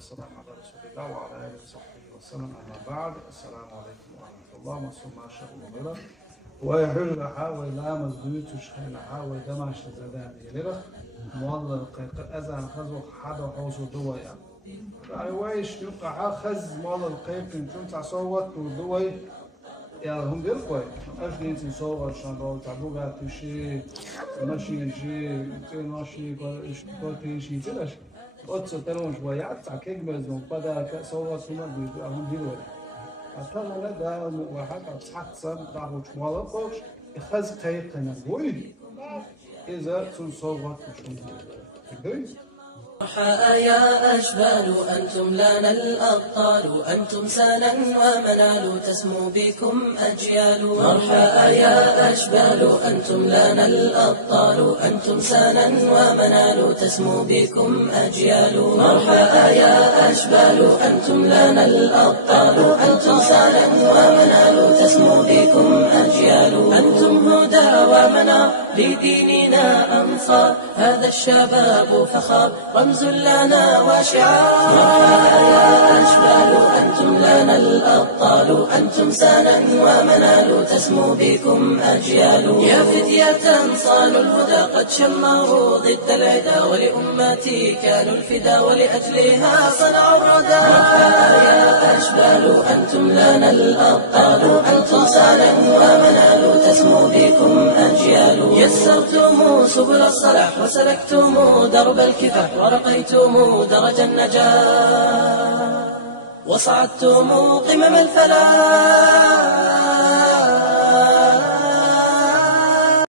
والسلام على رسول الله وعلى آله وصحبه وسلم. أما بعد، السلام عليكم ورحمة الله. مصوم ما شاء الله ملا ويحل حاول لامز بيوتش خيل حاول دماش زادان يليرة موضع أذان خزو حدا حوصو دويا يعني ويش يقع خز موضع القيق يمكن تصوت ودوي يعني هم بيرقوا أجنين تصور عشان لو تعبوا تشي ماشي يجي ماشي كوتي تلاش أتصل تلون شوية تعكيك بزون بدأ كسووا سوما هم بيرقوا أصلاً لدا واحد أتصحصن تعرف شماله قوش يخز قيق نقول إذا تصوّت وشون مرحا يا أشبال أنتم لنا الأبطال أنتم سانا ومنال تسمو بكم أجيال مرحا يا أشبال أنتم لنا الأبطال أنتم سانا ومنال تسمو بكم أجيال مرحا يا أشبال أنتم لنا الأبطال أنتم سانا ومنال تسمو بكم أجيال أنتم هدى ومنار لديننا أنصار هذا الشباب فخار رمز لنا وشعار مرحبا يا أشبال أنتم لنا الأبطال أنتم سانا ومنال تسمو بكم أجيال يا فتية صالوا الهدى قد شمروا ضد العدا ولأمتي كانوا الفدا ولأجلها صنعوا الردى مرحبا يا أشبال أنتم لنا الأبطال أنتم سانا ومنال تسمو بكم أجيال يسرتم سبل الصلاح وسلكتم درب الكفاح ورقيتم درج النجاة وصعدتم قمم الفلاح